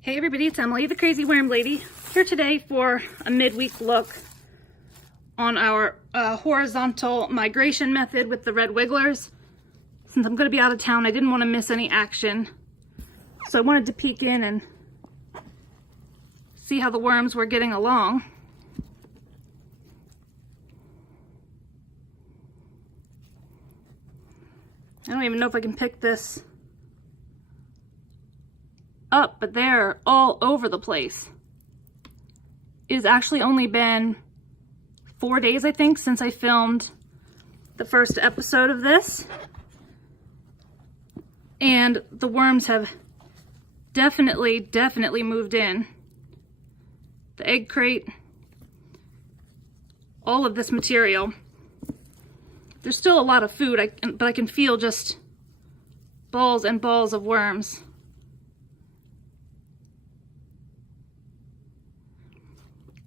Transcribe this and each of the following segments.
Hey everybody, it's Emily, the Crazy Worm Lady, here today for a midweek look on our horizontal migration method with the red wigglers. Since I'm going to be out of town, I didn't want to miss any action, so I wanted to peek in and see how the worms were getting along. I don't even know if I can pick this up, but they're all over the place. It has actually only been 4 days, I think, since I filmed the first episode of this. And the worms have definitely moved in. The egg crate, all of this material. There's still a lot of food, but I can feel just balls and balls of worms.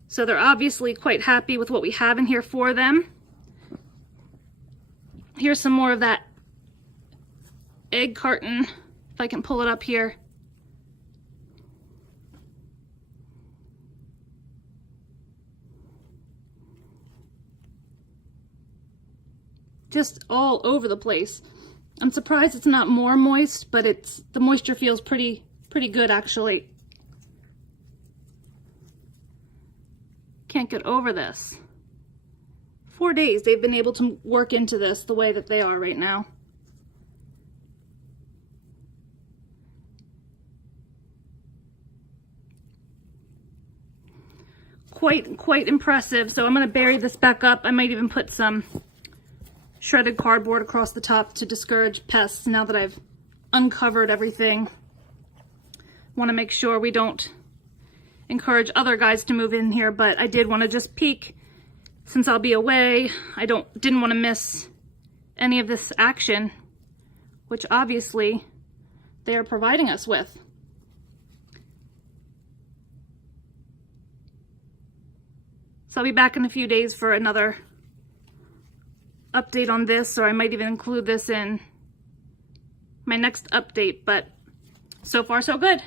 So they're obviously quite happy with what we have in here for them. Here's some more of that egg carton, if I can pull it up here. Just all over the place. I'm surprised it's not more moist, but the moisture feels pretty good actually. Can't get over this. 4 days they've been able to work into this the way that they are right now. Quite impressive. So I'm going to bury this back up. I might even put some shredded cardboard across the top to discourage pests now that I've uncovered everything. Want to make sure we don't encourage other guys to move in here, but I did want to just peek since I'll be away. I didn't want to miss any of this action, which obviously they are providing us with. So I'll be back in a few days for another update on this, or I might even include this in my next update, but so far so good.